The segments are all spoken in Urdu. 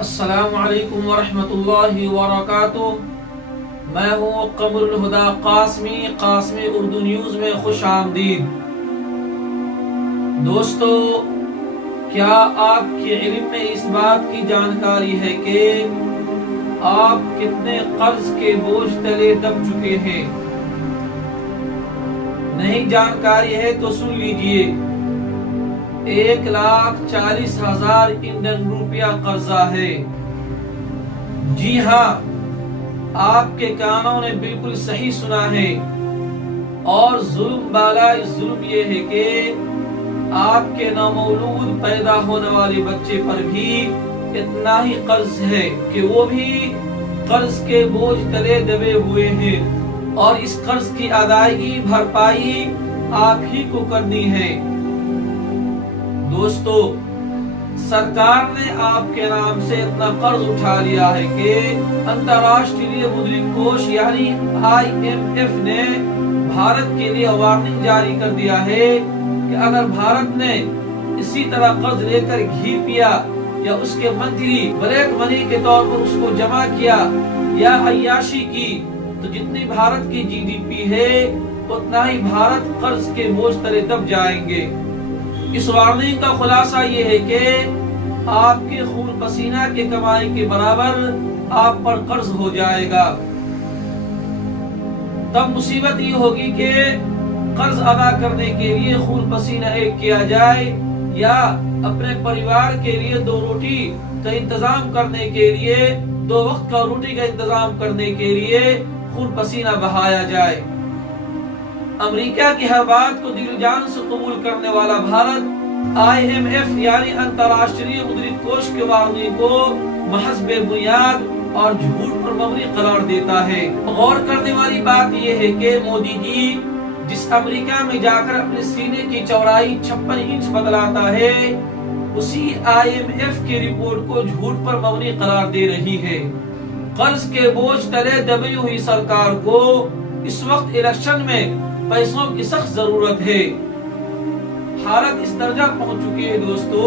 السلام علیکم ورحمۃ اللہ وبرکاتہ۔ میں ہوں قمر الہدا قاسمی اردو نیوز میں خوش آمدید۔ دوستو، کیا آپ کے علم میں اس بات کی جانکاری ہے کہ آپ کتنے قرض کے بوجھ تلے دب چکے ہیں؟ نہیں جانکاری ہے تو سن لیجئے۔ 1,40,000 انڈین روپیہ قرضہ ہے۔ جی ہاں، آپ کے کانوں نے بالکل صحیح سنا ہے۔ اور ظلم بالائے ظلم یہ ہے کہ آپ کے نومولود پیدا ہونے والے بچے پر بھی اتنا ہی قرض ہے کہ وہ بھی قرض کے بوجھ تلے دبے ہوئے ہیں، اور اس قرض کی ادائیگی بھرپائی آپ ہی کو کرنی ہے۔ دوستو، سرکار نے آپ کے نام سے اتنا قرض اٹھا لیا ہے کہ انترراشٹریہ مدرک کوش یعنی IMF نے بھارت کے لیے وارننگ جاری کر دیا ہے کہ اگر بھارت نے اسی طرح قرض لے کر گھی پیا یا اس کے منتری بلیک منی کے طور پر اس کو جمع کیا یا عیاشی کی، تو جتنی بھارت کی GDP ہے اتنا ہی بھارت قرض کے بوجھ تلے دب جائیں گے۔ اس وارننگ کا خلاصہ یہ ہے کہ آپ کے خون پسینہ کے کمائی کے برابر آپ پر قرض ہو جائے گا۔ تب مصیبت یہ ہوگی کہ قرض ادا کرنے کے لیے خون پسینہ ایک کیا جائے یا اپنے پریوار کے لیے 2 روٹی کا انتظام کرنے کے لیے 2 وقت کا روٹی کا انتظام کرنے کے لیے خون پسینہ بہایا جائے۔ امریکہ کی ہر بات کو دل جان سے قبول کرنے والا بھارت IMF یعنی انترراشٹریہ مدرک کوش کے وارننگ کو محض بے بنیاد اور جھوٹ پر مبنی قرار دیتا ہے۔ غور کرنے والی بات یہ ہے کہ مودی جی جس امریکہ میں جا کر اپنے سینے کی چوڑائی 56 انچ بتلاتا ہے، اسی IMF کی رپورٹ کو جھوٹ پر مبنی قرار دے رہی ہے۔ قرض کے بوجھ تلے دبی ہوئی سرکار کو اس وقت الیکشن میں پیسوں کی سخت ضرورت ہے۔ حالت اس درجہ پہنچ چکی ہے دوستو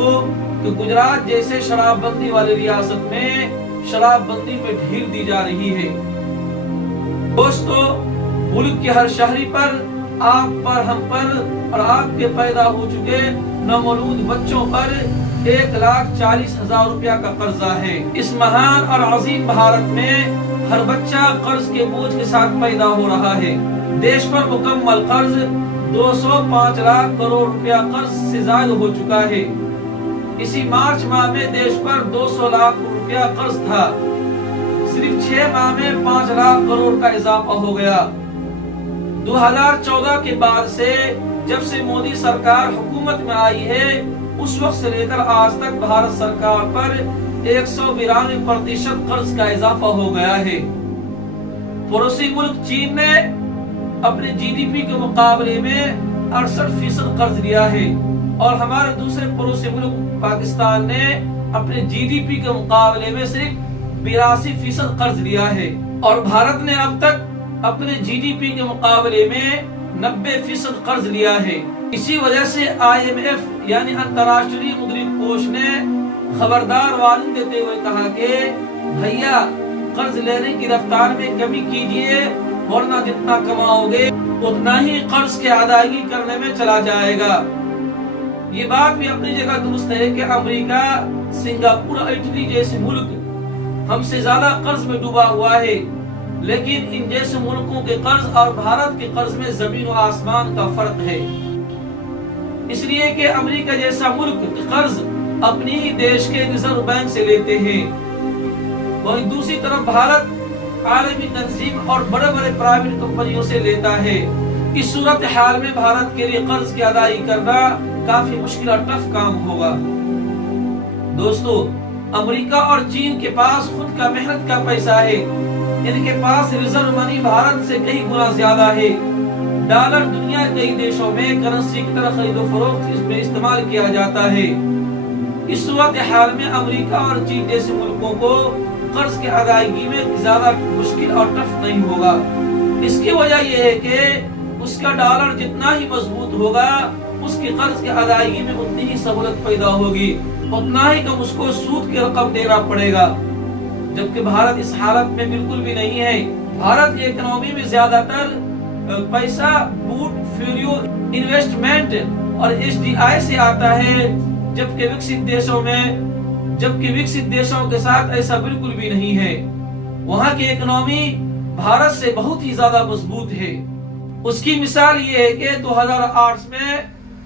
کہ گجرات جیسے شراب بندی والی ریاست میں شراب بندی میں ڈھیل دی جا رہی ہے۔ دوستو، ملک کے ہر شہری پر، آپ پر، ہم پر اور آپ کے پیدا ہو چکے نومولود بچوں پر 1,40,000 روپیہ کا قرضہ ہے۔ اس مہان اور عظیم بھارت میں ہر بچہ قرض کے بوجھ کے ساتھ پیدا ہو رہا ہے۔ دیش پر مکمل قرض 205 لاکھ کروڑ روپیہ قرض سے زائد ہو چکا ہے۔ اسی مارچ ماہ میں دیش پر 200 لاکھ روپیہ قرض تھا۔ صرف 6 ماہ میں 5 لاکھ کروڑ کا اضافہ ہو گیا۔ 2014 کے بعد سے جب سے مودی سرکار حکومت میں آئی ہے، اس وقت سے لے کر آج تک بھارت سرکار پر 192% قرض کا اضافہ ہو گیا ہے۔ پڑوسی ملک چین نے اپنے GDP کے مقابلے میں 68% قرض لیا ہے، اور ہمارے دوسرے پڑوسی ملک پاکستان نے اپنے GDP کے مقابلے میں صرف 82% قرض لیا ہے، اور بھارت نے اب تک اپنے GDP کے مقابلے میں 90% قرض لیا ہے۔ اسی وجہ سے IMF یعنی انترراشٹریہ مدرک کوش نے خبردار وارننگ دیتے ہوئے کہا کہ بھیا، قرض لینے کی رفتار میں کمی کیجئے، ورنہ جتنا کماؤ گے اتنا ہی قرض کی ادائیگی کرنے میں چلا جائے گا۔ یہ بات بھی اپنی جگہ درست ہے کہ امریکہ، سنگاپور، اٹلی جیسے ملک ہم سے زیادہ قرض میں ڈوبا ہوا ہے، لیکن ان جیسے ملکوں کے قرض اور بھارت کے قرض میں زمین و آسمان کا فرق ہے۔ اس لیے کہ امریکہ جیسا ملک قرض اپنی ہی دیش کے ریزرو بینک سے لیتے ہیں، وہیں دوسری طرف بھارت عالمی تنظیم اور بڑے بڑے پرائیویٹ کمپنیوں سے لیتا ہے۔ اس صورتحال میں بھارت کے لیے قرض کی ادائیگی کرنا کافی مشکل اور ٹف کام ہوگا۔ دوستو، امریکہ اور چین کے پاس خود کا محنت کا پیسہ ہے۔ ان کے پاس ریزرو منی بھارت سے کئی گنا زیادہ ہے۔ ڈالر دنیا کے کئی دیشوں میں کرنسی کی طرح خرید و فروخت اس میں استعمال کیا جاتا ہے۔ اس صورتحال میں امریکہ اور چین جیسے ملکوں کو قرض کی ادائیگی میں زیادہ مشکل اور ٹف نہیں ہوگا۔ اس کی وجہ یہ ہے کہ اس کا ڈالر جتنا ہی مضبوط ہوگا، اس کی قرض کی ادائیگی میں اتنی ہی سہولت پیدا ہوگی۔ اتنا ہی کم اس کو سود کی رقم دینا پڑے گا، جبکہ بھارت اس حالت میں بالکل بھی نہیں ہے۔ بھارت کی اکنومی میں زیادہ تر پیسہ بوٹ فیوریو انویسٹمنٹ اور HDI سے آتا ہے، جبکہ وکست دیشوں کے ساتھ ایسا بالکل بھی نہیں ہے۔ وہاں کی اکنومی بھارت سے بہت ہی زیادہ مضبوط ہے۔ اس کی مثال یہ ہے کہ 2008 میں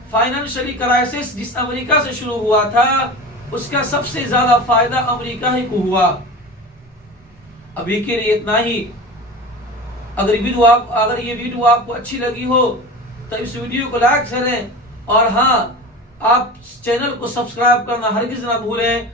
فائنینشلی کرائسس جس امریکہ سے شروع ہوا تھا، اس کا سب سے زیادہ فائدہ امریکہ ہی کو ہوا۔ ابھی کے لیے اتنا ہی۔ اگر یہ ویڈیو آپ کو اچھی لگی ہو تو اس ویڈیو کو لائک کریں، اور ہاں، آپ چینل کو سبسکرائب کرنا ہرگز نہ بھولیں۔